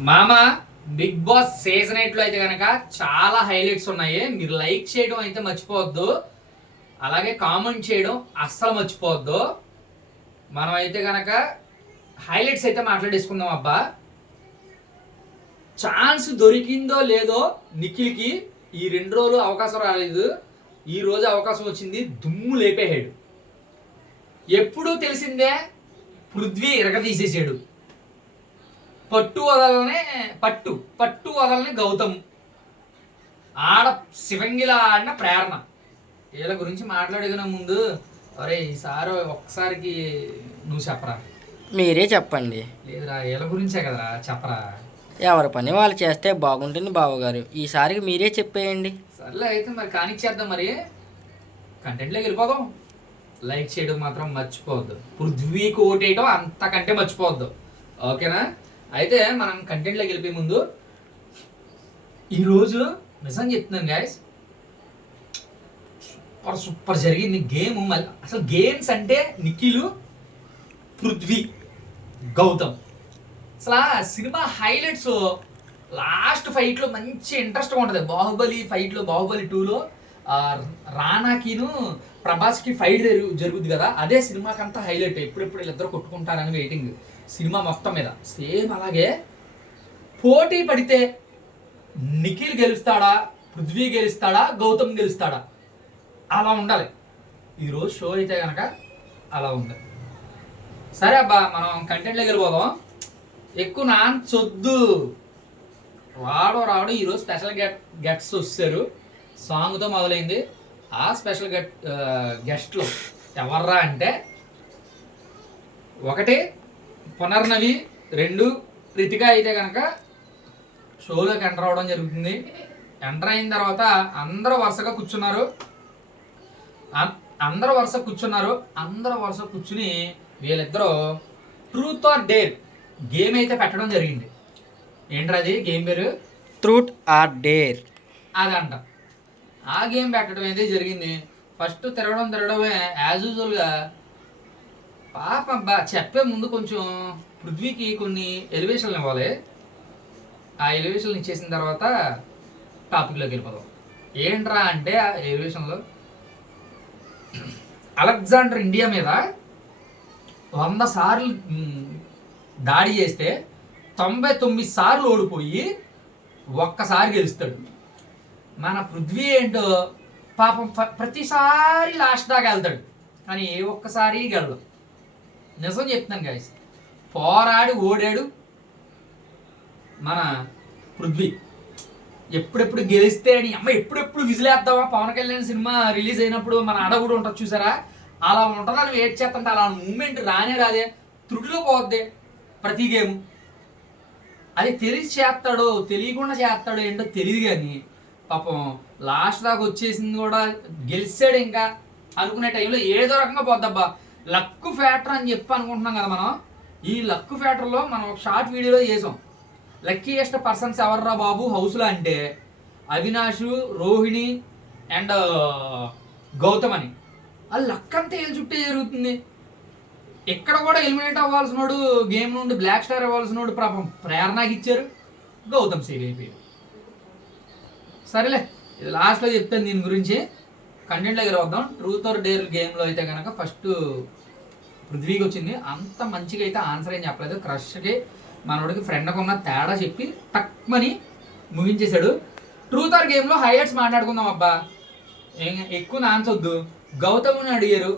మామ big Boss season ఎయిట్లో అయితే కనుక చాలా హైలైట్స్ ఉన్నాయి. మీరు లైక్ చేయడం అయితే మర్చిపోవద్దు. అలాగే కామెంట్ చేయడం అస్సలు మర్చిపోవద్దు. మనం అయితే కనుక హైలైట్స్ అయితే మాట్లాడేసుకుందాం అబ్బా. ఛాన్స్ దొరికిందో లేదో నిఖిల్కి ఈ రెండు రోజులు అవకాశం రాలేదు. ఈ రోజు అవకాశం వచ్చింది దుమ్ము లేపేహాడు ఎప్పుడూ తెలిసిందే పృథ్వీ ఇరగ తీసేసాడు పట్టు వదలనే పట్టు పట్టు వదలని గౌతమ్. ఆడ శివంగిలా ఆడిన ప్రేరణ. వీళ్ళ గురించి మాట్లాడుకునే ముందు అరే ఈసారి ఒక్కసారికి నువ్వు చెప్పరా? మీరే చెప్పండి. లేదురా వీళ్ళ గురించే కదరా చెప్పరా? ఎవరి పని వాళ్ళు చేస్తే బాగుంటుంది బావగారు. ఈసారికి మీరే చెప్పేయండి. సర్లే అయితే మరి కానిచ్చేద్దాం మరి. కంటెంట్లోకి వెళ్ళిపోదాం. లైక్ చేయడం మాత్రం మర్చిపోవద్దు. పృథ్వీకి ఓటేయడం అంతకంటే మర్చిపోవద్దు. ఓకేనా? అయితే మనం కంటెంట్లో గెలిపే ముందు ఈరోజు నిజం చెప్తున్నాను గాయస్ సూపర్ సూపర్ జరిగింది గేమ్. మళ్ళీ అసలు గేమ్స్ అంటే నిఖిలు పృథ్వీ గౌతమ్. అసలు సినిమా హైలైట్స్ లాస్ట్ ఫైట్లో మంచి ఇంట్రెస్ట్ ఉంటుంది. బాహుబలి ఫైట్లో బాహుబలి టూలో రానాకిను ప్రభాస్కి ఫైట్ ఫైట్ జరుగుద్ది కదా. అదే సినిమాకంతా హైలైట్. ఎప్పుడెప్పుడు వీళ్ళిద్దరు కొట్టుకుంటారని వెయిటింగ్ సినిమా మొత్తం మీద. సేమ్ అలాగే పోటీ పడితే నిఖిల్ గెలుస్తాడా? పృథ్వీ గెలుస్తాడా? గౌతమ్ గెలుస్తాడా? అలా ఉండాలి. ఈరోజు షో అయితే కనుక అలా ఉంది. సరే అబ్బా మనం కంటెంట్లోకి వెళ్ళిపోదాం. ఎక్కువ నాంచొద్దు వాడో రావడం ఈరోజు స్పెషల్ గెట్ గెట్స్ వచ్చారు సాంగ్తో మొదలైంది. ఆ స్పెషల్ గెట్ గెస్ట్లు ఎవర్రా అంటే ఒకటి పునర్నవి రెండు రితిక అయితే కనుక షోలోకి ఎంటర్ అవ్వడం జరుగుతుంది. ఎంటర్ అయిన తర్వాత అందరూ వరుసగా కూర్చున్నారు. అందరూ వరుస కూర్చున్నారు. అందరూ వరుస కూర్చుని వీళ్ళిద్దరూ ట్రూత్ ఆర్ డేర్ గేమ్ అయితే పెట్టడం జరిగింది. ఏంట్రా అది? గేమ్ పేరు? Truth or dare. అదంట. ఆ గేమ్ పెట్టడం అయితే జరిగింది. ఫస్ట్ తిరగడం తిరగడమే యాజ్ యూజువల్గా పాప బా చెప్పే ముందు కొంచెం పృథ్వీకి కొన్ని ఎలివేషన్లు ఇవ్వాలి. ఆ ఎలివేషన్లు ఇచ్చేసిన తర్వాత టాపిక్లోకి వెళ్ళిపోదాం. ఏంట్రా అంటే ఆ ఎలివేషన్లో? అలెగ్జాండర్ ఇండియా మీద వంద సార్లు దాడి చేస్తే తొంభై తొమ్మిది సార్లు ఓడిపోయి ఒక్కసారి గెలుస్తాడు. మన పృథ్వీ ఏంటో పాపం ప్రతిసారి లాస్ట్ దాకా వెళ్తాడు. కానీ ఏ ఒక్కసారి గెలదు నిజం చెప్తున్నాను గాయస్ పోరాడి ఓడాడు మన పృథ్వీ. ఎప్పుడెప్పుడు గెలిస్తే అని అమ్మ ఎప్పుడెప్పుడు విజిలేద్దామా? పవన్ కళ్యాణ్ సినిమా రిలీజ్ అయినప్పుడు మన అడగుడు ఉంటుంది చూసారా? అలా ఉంటుందని వెయిట్ చేస్తుంటే అలా మూమెంట్ రానే రాదే. త్రుడిలో పోద్ది ప్రతి గేమ్ అది తెలిసి చేస్తాడో తెలియకుండా చేస్తాడో ఏంటో తెలియదు కానీ పాపం లాస్ట్ దాకా వచ్చేసింది కూడా గెలిచాడు ఇంకా అనుకునే టైంలో ఏదో రకంగా పోద్దబ్బా. లక్ ఫ్యాక్టర్ అని చెప్పి అనుకుంటున్నాం కదా మనం ఈ లక్ ఫ్యాక్టర్లో మనం ఒక షార్ట్ వీడియోలో చేసాం. లక్కీయెస్ట్ పర్సన్స్ ఎవర్రా బాబు? హౌస్లో అంటే అవినాష్ రోహిణి అండ్ uh, గౌతమ్ అని ఆ లక్ అంతా ఏం చుట్టే జరుగుతుంది. ఎక్కడ కూడా ఎలిమినేట్ అవ్వాల్సినోడు గేమ్ నుండి బ్లాక్ స్టార్ అవ్వాల్సినోడు పాపం ప్రేరణకి ఇచ్చారు. గౌతమ్ సేవ్ అయిపోయారు సరేలే ఇది లాస్ట్లో చెప్తాను దీని గురించి. కంటెంట్ దగ్గర వద్దాం. ట్రూత్ ఆర్ డేర్ గేమ్లో అయితే కనుక ఫస్ట్ పృథ్వీకి వచ్చింది. అంత మంచిగా అయితే ఆన్సర్ ఏం చెప్పలేదు. క్రష్కి మనోడికి ఫ్రెండ్కి ఉన్న తేడా చెప్పి టక్మని ముగించేశాడు. ట్రూత్ ఆర్ గేమ్లో హైలైట్స్ మాట్లాడుకుందాం అబ్బా. ఏం ఎక్కువ నాన్సొద్దు గౌతమ్ని అడిగారు.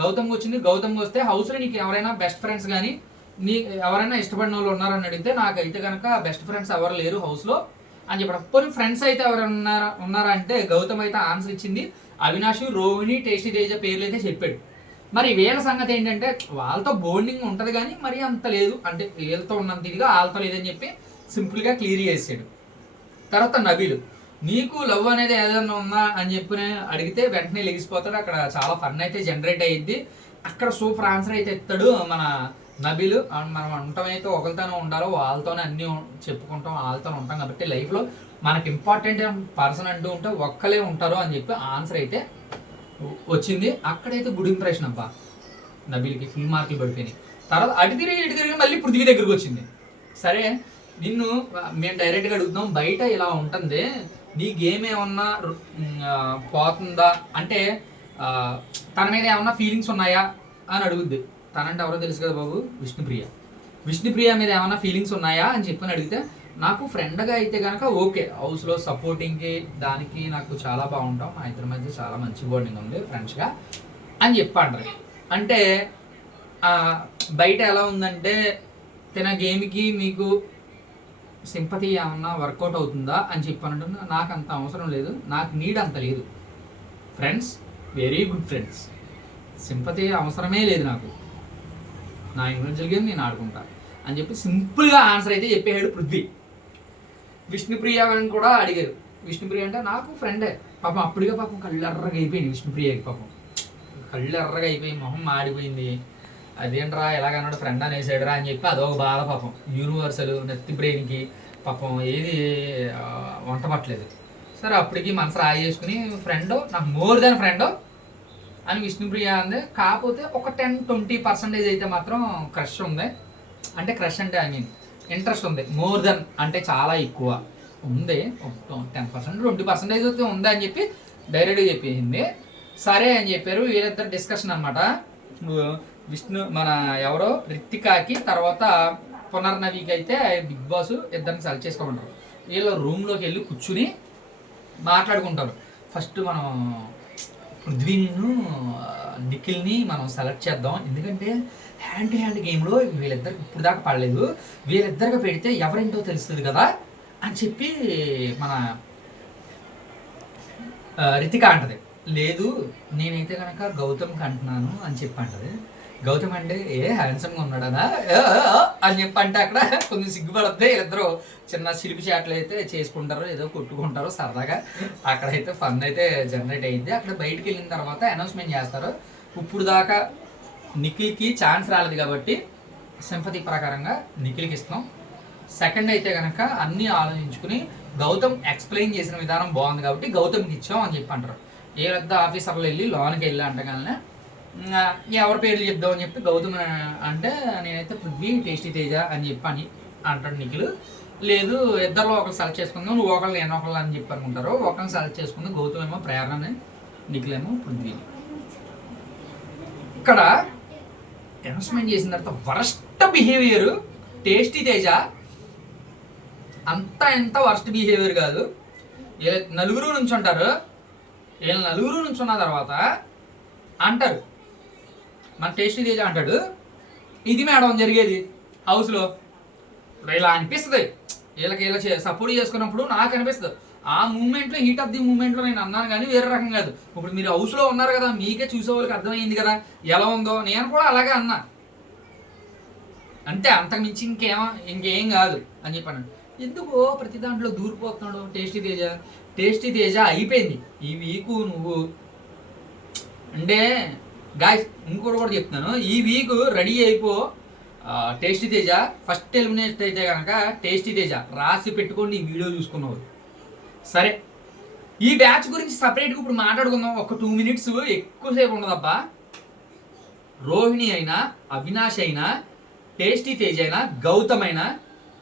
గౌతమ్కి వచ్చింది. గౌతమ్కి వస్తే హౌస్లో నీకు ఎవరైనా బెస్ట్ ఫ్రెండ్స్ కానీ నీ ఎవరైనా ఇష్టపడిన వాళ్ళు ఉన్నారని అడిగితే నాకైతే కనుక బెస్ట్ ఫ్రెండ్స్ ఎవరు లేరు హౌస్లో అని చెప్పడం. పోనీ ఫ్రెండ్స్ అయితే ఎవరు ఉన్నారా ఉన్నారా అంటే గౌతమ్ అయితే ఆన్సర్ ఇచ్చింది. అవినాష్ రోహిణి టేస్టీ తేజ పేర్లు అయితే చెప్పాడు. మరి వీళ్ళ సంగతి ఏంటంటే వాళ్ళతో బౌలింగ్ ఉంటుంది కానీ మరి అంత లేదు. అంటే వీళ్ళతో ఉన్నంత ఇదిగా వాళ్ళతో లేదని చెప్పి సింపుల్గా క్లియర్ చేసాడు. తర్వాత నబీలు నీకు లవ్ అనేది ఏదైనా ఉందా? అని చెప్పి అడిగితే వెంటనే లెగిసిపోతాడు. అక్కడ చాలా ఫన్ అయితే జనరేట్ అయ్యిద్ది అక్కడ సూపర్ ఆన్సర్ అయితే ఇస్తాడు మన నబీలు. మనం మనం అయితే ఒకరితోనే ఉండాలో వాళ్ళతోనే అన్నీ చెప్పుకుంటాం వాళ్ళతోనే ఉంటాం కాబట్టి లైఫ్లో మనకి ఇంపార్టెంట్ పర్సన్ అంటూ ఉంటే ఒక్కలే ఉంటారు అని చెప్పి ఆన్సర్ అయితే వచ్చింది. అక్కడైతే గుడ్ ఇంప్రెషన్ అబ్బా. నబీల్కి ఫుల్ మార్కులు పడిపోయినాయి. తర్వాత అటు తిరిగి ఇటు తిరిగి మళ్ళీ పృథ్వీ దగ్గరికి వచ్చింది. సరే నిన్ను మేము డైరెక్ట్గా అడుగుతున్నాం బయట ఇలా ఉంటుంది. నీ గేమ్ ఏమన్నా పోతుందా? అంటే తన మీద ఏమన్నా ఫీలింగ్స్ ఉన్నాయా అని అడుగుద్ది. తనంటే ఎవరో తెలుసు కదా బాబు విష్ణుప్రియ. విష్ణుప్రియ మీద ఏమన్నా ఫీలింగ్స్ ఉన్నాయా అని చెప్పని అడిగితే నాకు ఫ్రెండ్గా అయితే కనుక ఓకే. హౌస్లో సపోర్టింగ్కి దానికి నాకు చాలా బాగుంటాం. మా ఇద్దరి మధ్య చాలా మంచి బాండింగ్ ఉంది ఫ్రెండ్స్గా అని చెప్పంటారు అంటే బయట ఎలా ఉందంటే తిన గేమ్కి మీకు సింపతి ఏమన్నా వర్కౌట్ అవుతుందా అని చెప్పానంటే నాకు అంత అవసరం లేదు. నాకు నీడ్ అంత లేదు. Friends very good friends. Sympathy అవసరమే లేదు నాకు. నా ఇండివిజువల్ గేమ్ నేను ఆడుకుంటా అని చెప్పి సింపుల్గా ఆన్సర్ అయితే చెప్పేయాడు పృథ్వీ. విష్ణుప్రియ అని కూడా అడిగారు. విష్ణుప్రియ అంటే నాకు ఫ్రెండే పాపం అప్పటికే పాపం కళ్ళు ఎర్రగా అయిపోయింది విష్ణుప్రియకి పాపం. కళ్ళు ఎర్రగా అయిపోయి మొహం మాడిపోయింది. అదేంట్రా ఎలాగన్నాడు ఫ్రెండ్ అనేసాడురా అని చెప్పి అదొక బాధ పాపం. యూనివర్సల్ నెత్తి బ్రెయిన్కి పాపం ఏది వంట పట్టలేదు. సరే అప్పటికి మనసు రాయి చేసుకుని ఫ్రెండ్ నాకు మోర్ దెన్ ఫ్రెండ్ అని విష్ణుప్రియ అంది. కాకపోతే ఒక టెన్ ట్వంటీ పర్సెంటేజ్ అయితే మాత్రం క్రష్ ఉంది. అంటే క్రష్ అంటే ఐ మీన్ ఇంట్రెస్ట్ ఉంది. మోర్ దెన్ అంటే చాలా ఎక్కువ. ఉంది. టెన్ పర్సెంట్ ట్వంటీ పర్సెంటేజ్ అయితే ఉంది అని చెప్పి డైరెక్ట్గా చెప్పేసింది. సరే అని చెప్పారు. వీళ్ళిద్దరు డిస్కషన్ అనమాట విష్ణు మన ఎవరో రిత్తికాకి తర్వాత పునర్నవికి అయితే బిగ్ బాస్ ఇద్దరిని సెలెక్ట్ చేసుకోమంటారు. వీళ్ళు రూమ్లోకి వెళ్ళి కూర్చుని మాట్లాడుకుంటారు. ఫస్ట్ మనం పృథ్వీను నిఖిల్ని మనం సెలెక్ట్ చేద్దాం. ఎందుకంటే హ్యాండ్ టు హ్యాండ్ గేమ్లో వీళ్ళిద్దరికి ఇప్పుడు దాకా పడలేదు. వీళ్ళిద్దరికి పెడితే ఎవరేంటో తెలుస్తుంది కదా అని చెప్పి మన రితిక అంటది. లేదు నేనైతే కనుక గౌతమ్కి అంటున్నాను అని చెప్పి అంటది. గౌతమ్ అంటే ఏ హ్యాండ్సమ్గా ఉన్నాడనా? అని చెప్పి అంటే అక్కడ కొంచెం సిగ్గుపడద్దే ఇద్దరు. చిన్న శిల్పి చాట్లు అయితే చేసుకుంటారు ఏదో కొట్టుకుంటారు సరదాగా. అక్కడైతే ఫన్ అయితే జనరేట్ అయ్యింది అక్కడ బయటికి వెళ్ళిన తర్వాత అనౌన్స్మెంట్ చేస్తారు. ఇప్పుడు దాకా నిఖిల్కి ఛాన్స్ రాలేదు కాబట్టి సింపతి ప్రకారంగా నిఖిల్కి ఇస్తాం సెకండ్ అయితే కనుక అన్నీ ఆలోచించుకుని గౌతమ్ ఎక్స్ప్లెయిన్ చేసిన విధానం బాగుంది కాబట్టి గౌతమ్కి ఇచ్చాం అని చెప్పి అంటారు. ఏ పెద్ద ఆఫీసర్లు వెళ్ళి లోన్కి వెళ్ళి అంటగానే ఎవరి పేర్లు చెప్దాం అని చెప్పి గౌతమ్ అంటే నేనైతే పృథ్వీ టేస్టీ తేజ అని చెప్పని అంటాడు నిఖిల్. లేదు ఇద్దరు ఒకరు సెలెక్ట్ చేసుకుందాం నువ్వు ఒకళ్ళు నేను ఒకళ్ళు అని చెప్పి అనుకుంటారు. ఒకరిని సెలెక్ట్ చేసుకుందాం గౌతమ్ ఏమో ప్రేరణని నిఖిల్ ఏమో పృథ్వీని ఇక్కడ అనౌన్స్మెంట్ చేసిన తర్వాత వరస్ట్ బిహేవియర్ టేస్టీ తేజ. అంత ఎంత వర్స్ట్ బిహేవియర్ కాదు. వీళ్ళ నలుగురు నుంచి ఉంటారు వీళ్ళు నలుగురు నుంచి ఉన్న తర్వాత అంటారు మన టేస్టీ తేజ అంటాడు. ఇది మేడం జరిగేది హౌస్లో ఇప్పుడు ఇలా అనిపిస్తుంది. వీళ్ళకి ఇలా సపోర్ట్ చేసుకున్నప్పుడు నాకు అనిపిస్తుంది. ఆ మూమెంట్లో హీట్ ఆఫ్ ది మూమెంట్లో నేను అన్నాను కానీ వేరే రకం కాదు. ఇప్పుడు మీరు హౌస్లో ఉన్నారు కదా మీకే చూసే వాళ్ళకి అర్థమైంది కదా ఎలా ఉందో. నేను కూడా అలాగే అన్నా. అంతే అంతకు మించి ఇంకేమో ఇంకేం కాదు అని చెప్పాను. ఎందుకో ప్రతి దాంట్లో దూరిపోతున్నాడు టేస్టీ తేజ. టేస్టీ తేజ అయిపోయింది. ఈ వీకు నువ్వు అంటే గాయస్ ఇంకోటి కూడా చెప్తున్నాను. ఈ వీక్ రెడీ అయిపో. టేస్టీ తేజ. ఫస్ట్ ఎలిమినేట్ అయితే కనుక టేస్టీ తేజ. రాసి పెట్టుకోండి ఈ వీడియో చూసుకున్నావు. సరే. ఈ బ్యాచ్ గురించి సపరేట్గా ఇప్పుడు మాట్లాడుకుందాం. ఒక టూ మినిట్స్ ఎక్కువసేపు ఉండదబ్బా. రోహిణి అయినా అవినాష్ అయినా టేస్టీ తేజ్ అయినా గౌతమ్ అయినా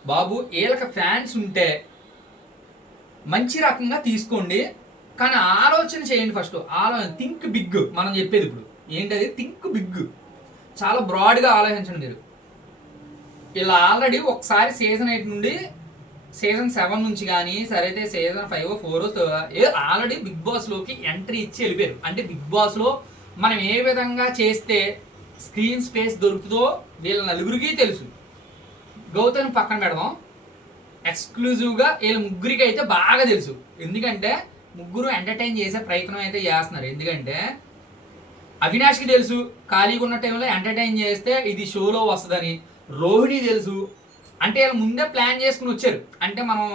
బాబు వీళ్ళకి ఫ్యాన్స్ ఉంటే మంచి రకంగా తీసుకోండి. కానీ ఆలోచన చేయండి ఫస్ట్ ఆలోచన థింక్ బిగ్ మనం చెప్పేది ఇప్పుడు. ఏంటది? Think big. చాలా బ్రాడ్గా ఆలోచించండి మీరు. ఇలా ఆల్రెడీ ఒకసారి సీజన్ ఎయిట్ నుండి సీజన్ సెవెన్ నుంచి కానీ సరైతే season five four already Bigg బాస్లోకి entry ఇచ్చి వెళ్ళిపోయారు. అంటే బిగ్ బాస్లో మనం ఏ విధంగా చేస్తే స్క్రీన్ స్పేస్ దొరుకుతుందో వీళ్ళ నలుగురికి తెలుసు. గౌతమ్ పక్కన పెడదాం. ఎక్స్క్లూజివ్గా వీళ్ళ ముగ్గురికి అయితే బాగా తెలుసు. ఎందుకంటే ముగ్గురు ఎంటర్టైన్ చేసే ప్రయత్నం అయితే చేస్తున్నారు. ఎందుకంటే అవినాష్కి తెలుసు ఖాళీగా ఉన్న టైంలో ఎంటర్టైన్ చేస్తే ఇది షోలో వస్తుందని రోహిణి తెలుసు. అంటే వీళ్ళు ముందే ప్లాన్ చేసుకుని వచ్చారు. అంటే మనం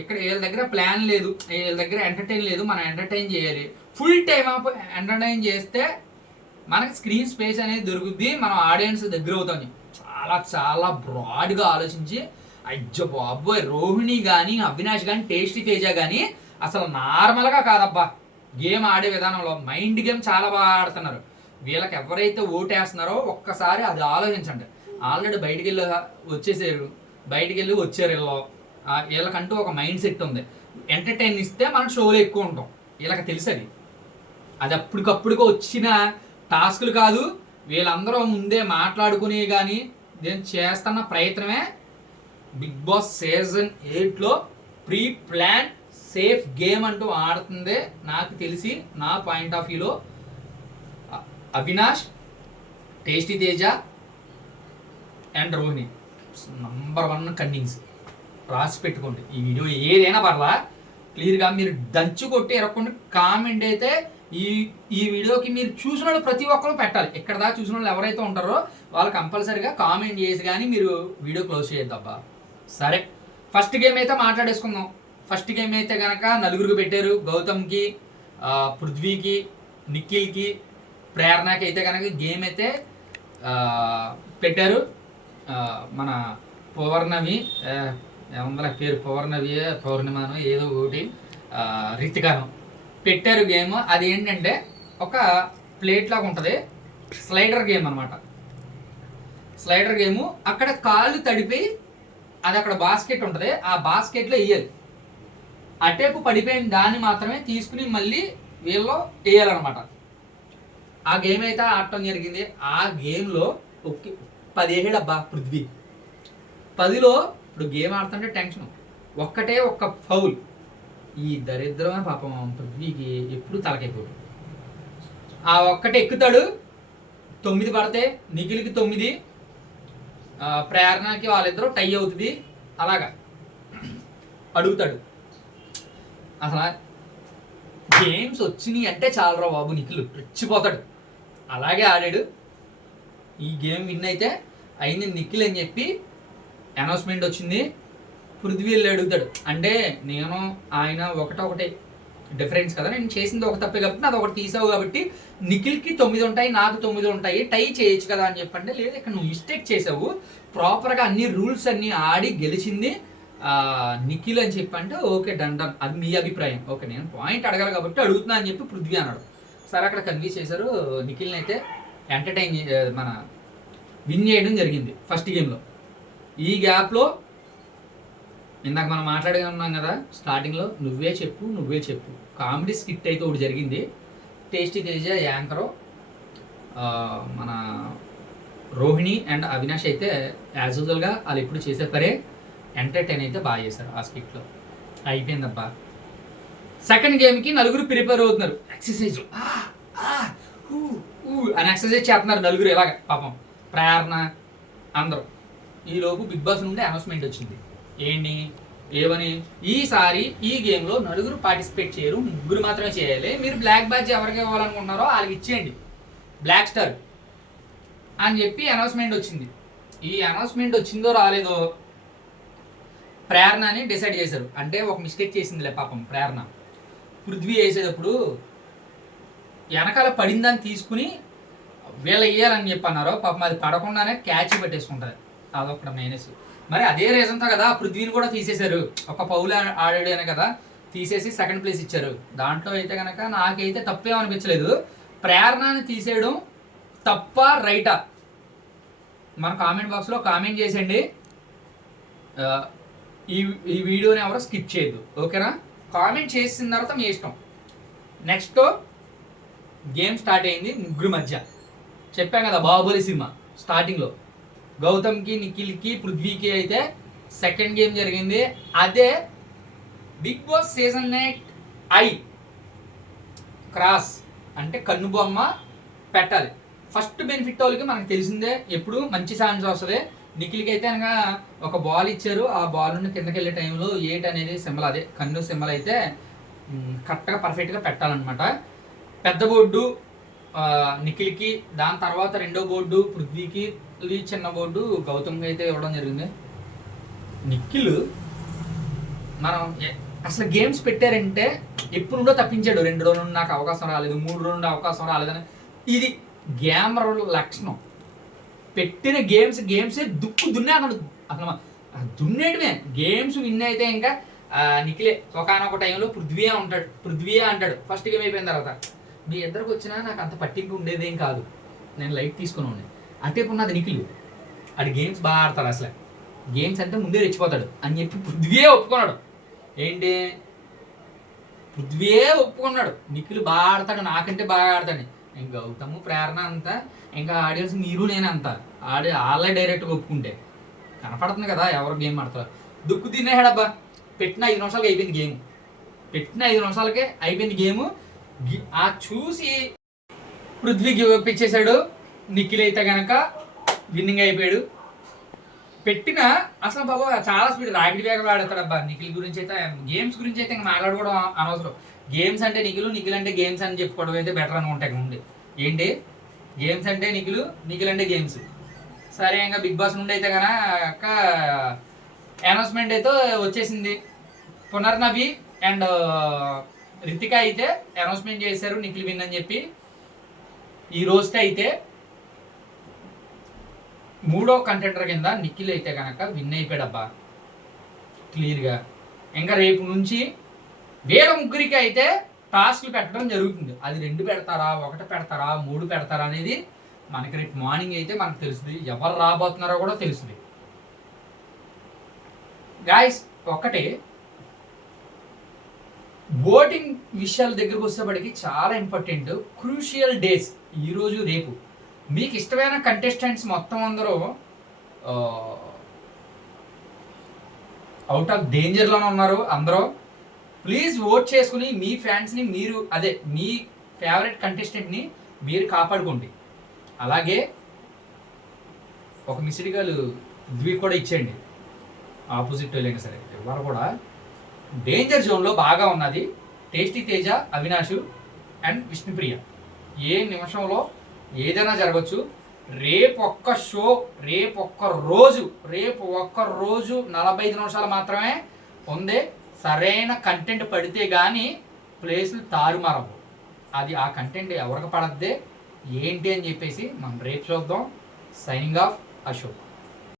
ఇక్కడ వీళ్ళ దగ్గర ప్లాన్ లేదు వీళ్ళ దగ్గర ఎంటర్టైన్ లేదు మనం ఎంటర్టైన్ చేయాలి. ఫుల్ టైం ఆఫ్ ఎంటర్టైన్ చేస్తే మనకి స్క్రీన్ స్పేస్ అనేది దొరుకుద్ది మనం ఆడియన్స్ దగ్గర అవుతాం. చాలా చాలా బ్రాడ్గా ఆలోచించి అయ్యో బాబోయ్ రోహిణి కానీ అవినాష్ కానీ టేస్టీ తేజ కానీ అసలు నార్మల్గా కాదబ్బా. గేమ్ ఆడే విధానంలో మైండ్ గేమ్ చాలా బాగా ఆడుతున్నారు. వీళ్ళకి ఎవరైతే ఓటేస్తున్నారో ఒక్కసారి అది ఆలోచించండి. ఆల్రెడీ బయటికి వెళ్ళి వచ్చేసారు. బయటికి వెళ్ళి వచ్చారు వీళ్ళు. వీళ్ళకంటూ ఒక మైండ్ సెట్ ఉంది. ఎంటర్టైన్ ఇస్తే మనం షోలో ఎక్కువ ఉంటాం. వీళ్ళకి తెలుసది అది. అది అప్పటికప్పుడుగా వచ్చిన టాస్కులు కాదు. వీళ్ళందరూ ముందే మాట్లాడుకుని కానీ నేను చేస్తున్న ప్రయత్నమే బిగ్ బాస్ సీజన్ ఎయిట్లో ప్రీ ప్లాన్ సేఫ్ గేమ్ అంటూ ఆడుతుందే నాకు తెలిసి నా పాయింట్ ఆఫ్ వ్యూలో Avinash tasty Teja and Rohini. Number one cunnings రాసి పెట్టుకోండి. ఈ వీడియో ఏదైనా పర్లా క్లియర్గా మీరు దంచు కొట్టి ఎరక్కుండా కామెంట్ అయితే ఈ ఈ వీడియోకి మీరు చూసిన వాళ్ళు ప్రతి ఒక్కరు పెట్టాలి. ఇక్కడ దాకా చూసిన వాళ్ళు ఎవరైతే ఉంటారో వాళ్ళు కంపల్సరీగా కామెంట్ చేసి కానీ మీరు వీడియో క్లోజ్ చేయొద్దబ్బా. సరే. ఫస్ట్ గేమ్ అయితే మాట్లాడేసుకుందాం. ఫస్ట్ గేమ్ అయితే కనుక నలుగురికి పెట్టారు. గౌతమ్కి పృథ్వీకి నిఖిల్కి ప్రేరణకి అయితే కనుక గేమ్ అయితే పెట్టారు. మన పౌర్ణమి ఏమందల పేరు? పౌర్ణమి పౌర్ణిమను ఏదో ఒకటి ఆ, రితికాను పెట్టారు గేమ్. అది ఏంటంటే ఒక ప్లేట్ లాగా ఉంటుంది. స్లైడర్ గేమ్ అనమాట స్లైడర్ గేమ్. అక్కడ కాళ్ళు తడిపి అది అక్కడ బాస్కెట్ ఉంటుంది. ఆ బాస్కెట్లో వేయాలి అటేపు పడిపోయిన దాన్ని మాత్రమే తీసుకుని మళ్ళీ వీళ్ళు వేయాలన్నమాట. ఆ గేమ్ అయితే ఆడటం జరిగింది. ఆ గేమ్లో ఒకే పదిహేడు అబ్బా పృథ్వీ. పదిలో ఇప్పుడు గేమ్ ఆడుతుంటే టెన్షన్ ఒక్కటే ఒక్క ఫౌల్ ఈ దరిద్రమైన పాపం పృథ్వీకి ఎప్పుడు తలకైపోడు ఆ ఒక్కటే ఎక్కుతాడు. తొమ్మిది పడితే నిఖిల్కి తొమ్మిది. ప్రేరణకి వాళ్ళిద్దరూ టై అవుతుంది. అలాగా. అడుగుతాడు. అసలు గేమ్స్ వచ్చినాయి అంటే చాలరా బాబు నిఖిల్ రెచ్చిపోతాడు. అలాగే ఆడాడు. ఈ గేమ్ విన్ అయితే అయింది నిఖిల్ అని చెప్పి అనౌన్స్మెంట్ వచ్చింది. పృథ్వీ వెళ్ళి అడుగుతాడు. అంటే నేను ఆయన ఒకటే ఒకటే డిఫరెన్స్ కదా నేను చేసింది ఒక తప్పే కాబట్టి నాది ఒకటి తీసావు కాబట్టి నిఖిల్కి తొమ్మిది ఉంటాయి నాకు తొమ్మిది ఉంటాయి టై చేయొచ్చు కదా అని చెప్పంటే లేదు ఇక్కడ నువ్వు మిస్టేక్ చేసావు. ప్రాపర్గా అన్ని రూల్స్ అన్నీ ఆడి గెలిచింది. నిఖిల్ అని చెప్పంటే ఓకే డన్ డన్ అది మీ అభిప్రాయం. ఓకే నేను పాయింట్ అడగాలి కాబట్టి అడుగుతున్నా అని చెప్పి పృథ్వీ అన్నాడు. సరే అక్కడ కన్వీన్స్ చేశారు. నిఖిల్ని అయితే ఎంటర్టైన్ మన విన్ చేయడం జరిగింది ఫస్ట్ గేమ్లో. ఈ గ్యాప్లో ఇందాక మనం మాట్లాడే ఉన్నాం కదా స్టార్టింగ్లో నువ్వే చెప్పు నువ్వే చెప్పు. కామెడీ స్కిట్ అయితే ఒకటి జరిగింది. టేస్టీ తేజ యాంకరు మన రోహిణి అండ్ అవినాష్ అయితే యాజ్ యూజువల్గా వాళ్ళు ఎప్పుడు చేసే పరే ఎంటర్టైన్ అయితే బాగా చేశారు ఆ స్కిట్లో అయిపోయిందబ్బా. సెకండ్ గేమ్కి నలుగురు ప్రిపేర్ అవుతున్నారు. ఎక్సర్సైజ్ అని ఎక్సర్సైజ్ చేస్తున్నారు నలుగురు ఇలాగ పాపం. ప్రేరణ అందరూ. ఈలోపు బిగ్ బాస్ నుండి అనౌన్స్మెంట్ వచ్చింది. ఏంటి? ఏమని? ఈసారి ఈ గేమ్లో నలుగురు పార్టిసిపేట్ చేయరు ముగ్గురు మాత్రమే చేయాలి. మీరు బ్లాక్ బ్యాచ్ ఎవరికి ఇవ్వాలనుకుంటున్నారో వాళ్ళకి ఇచ్చేయండి. బ్లాక్ స్టార్ అని చెప్పి అనౌన్స్మెంట్ వచ్చింది. ఈ అనౌన్స్మెంట్ వచ్చిందో రాలేదో ప్రేరణ అని డిసైడ్ చేశారు. అంటే ఒక మిస్టేక్ చేసిందిలే పాపం ప్రేరణ. పృథ్వీ వేసేటప్పుడు వెనకాల పడిందని తీసుకుని వీళ్ళ వేయాలని చెప్పి అన్నారు పాపం అది పడకుండానే క్యాచ్ పెట్టేసుకుంటారు అదొకటి మైనస్ మరి అదే రీజన్తో కదా పృథ్వీని కూడా తీసేశారు. ఒక పౌలు ఆ- ఆడాడు అనే కదా తీసేసి సెకండ్ ప్లేస్ ఇచ్చారు. దాంట్లో అయితే కనుక నాకైతే తప్పేం అనిపించలేదు. ప్రేరణని తీసేయడం తప్ప రైటా? మన కామెంట్ బాక్స్లో కామెంట్ చేసేయండి. ఈ ఈ వీడియోని ఎవరు స్కిప్ చేయొద్దు. ఓకేనా? కామెంట్ చేసిన తర్వాత మీ ఇష్టం. నెక్స్ట్ గేమ్ స్టార్ట్ అయింది ముగ్గురు మధ్య. చెప్పాం కదా బాహుబలి సినిమా స్టార్టింగ్లో గౌతమ్కి నిఖిల్కి పృథ్వీకి అయితే సెకండ్ గేమ్ జరిగింది. అదే Bigg Boss season night eye cross అంటే కన్ను బొమ్మ పెట్టాలి. ఫస్ట్ బెనిఫిట్ వాళ్ళకి మనకు తెలిసిందే ఎప్పుడు మంచి ఛాన్స్ వస్తుంది. నిఖిల్కి అయితే అనగా ఒక బాల్ ఇచ్చారు. ఆ బాల్ నుండి కిందకి వెళ్ళే టైంలో ఏట్ అనేది సింబల్ అదే. కన్ను సింబల్ అయితే కరెక్ట్గా పర్ఫెక్ట్గా పెట్టాలన్నమాట. పెద్ద బోర్డు నిఖిల్కి దాని తర్వాత రెండో బోర్డు పృథ్వీకి చిన్న బోర్డు గౌతమ్కి అయితే ఇవ్వడం జరిగింది. నిఖిల్ మనం అసలు గేమ్స్ పెట్టారంటే ఎప్పుడు నుండో తప్పించాడు. రెండు రోజులు నాకు అవకాశం రాలేదు మూడు రోజులు అవకాశం రాలేదని. ఇది గేమర్ లక్షణం. పెట్టిన గేమ్స్ గేమ్సే దుక్కు దున్నేస్తాడు అసలు మ- దున్నేయడమే గేమ్స్ విన్ అయితే ఇంకా నిఖిలే ఒకనొక టైంలో పృథ్వీయే ఉంటాడు. పృథ్వీయా అంటాడు. ఫస్ట్ గేమ్ అయిపోయిన తర్వాత మీ ఇద్దరికి వచ్చినా నాకు అంత పట్టింపు ఉండేదేం కాదు. నేను లైట్ తీసుకుని ఉండే. అటేపు ఉన్నది నిఖిల్. అది గేమ్స్ బాగా ఆడతాడు అసలు. గేమ్స్ అంటే ముందే రెచ్చిపోతాడు. అని చెప్పి పృథ్వీయే ఒప్పుకున్నాడు. ఏంటి? పృథ్వీయే ఒప్పుకున్నాడు. నిఖిల్ బాగా ఆడతాడు. నాకంటే బాగా ఆడతాడు. ఇంకా గౌతమ్ ప్రేరణ అంతా ఇంకా ఆడియన్స్ మీరు నేను అంతా. ఆడి వాళ్ళే డైరెక్ట్గా ఒప్పుకుంటే. కనపడుతుంది కదా ఎవరు గేమ్ ఆడతారు. దుక్కు తినేహాడబ్బా పెట్టిన ఐదు నిమిషాలకి అయిపోయింది గేమ్ పెట్టిన ఐదు నిమిషాలకే అయిపోయింది గేమ్ ఆ చూసి పృథ్వీ గివ్ అప్ ఇచ్చేసాడు నిఖిల్ అయితే గనక విన్నింగ్ అయిపోయాడు. పెట్టిన అసలు బాబు చాలా స్పీడ్ రాకెట్ వేగలు ఆడతాడు అబ్బా నిఖిల్ గురించి అయితే గేమ్స్ గురించి అయితే ఇంకా మాట్లాడుకోవడం అనవసరం. గేమ్స్ అంటే నిఖిలు నిఖిల్ అంటే గేమ్స్ అని చెప్పుకోవడం అయితే బెటర్ అనుకుంటాయి ముందు ఏంటి? గేమ్స్ అంటే నిఖిలు నిఖిల్ అంటే గేమ్స్. సరే ఇంకా బిగ్ బాస్ నుండి అయితే కనుక అనౌన్స్మెంట్ అయితే వచ్చేసింది. పునర్నవి అండ్ రితిక అయితే అనౌన్స్మెంట్ చేశారు నిఖిల్ విన్ అని చెప్పి. ఈ రోజుతో అయితే మూడో కంటెంటర్ కింద నిఖిల్ అయితే కనుక విన్ అయిపోయాడబ్బా. క్లియర్గా ఇంకా రేపు నుంచి వేరే ముగ్గురికి అయితే టాస్క్లు పెట్టడం జరుగుతుంది. అది రెండు పెడతారా ఒకటి పెడతారా మూడు పెడతారా అనేది మనకి రేపు మార్నింగ్ అయితే మనకు తెలుస్తుంది. ఎవరు రాబోతున్నారో కూడా తెలుస్తుంది. గాయస్ ఒకటి ఓటింగ్ విషయాల దగ్గరకు వచ్చేప్పటికి చాలా ఇంపార్టెంట్ క్రూషియల్ డేస్ ఈరోజు రేపు. మీకు ఇష్టమైన కంటెస్టెంట్స్ మొత్తం అందరూ అవుట్ ఆఫ్ డేంజర్లోనే ఉన్నారు అందరూ. ప్లీజ్ ఓట్ చేసుకుని మీ ఫ్యాన్స్ని మీరు అదే మీ ఫేవరెట్ కంటెస్టెంట్ని మీరు కాపాడుకోండి. అలాగే ఒక మిసిడిగాలు కాల్ ద్వి కూడా ఇచ్చేయండి. ఆపోజిట్ వెళ్ళినా సరే ఎవరు కూడా. డేంజర్ జోన్లో బాగా ఉన్నది. Tasty Teja Avinash and Vishnupriya. ఏ నిమిషంలో ఏదైనా జరగచ్చు. రేపు ఒక్క షో రేపు ఒక్క రోజు రేపు ఒక్క రోజు నలభై ఐదు నిమిషాలు మాత్రమే ఉంది సరైన కంటెంట్ పడితే కానీ ప్లేసులు తారుమారవు. అది ఆ కంటెంట్ ఎవరికి పడద్దే? ఏంటి అని చెప్పేసి మనం రేపు చూద్దాం. Signing off Ashok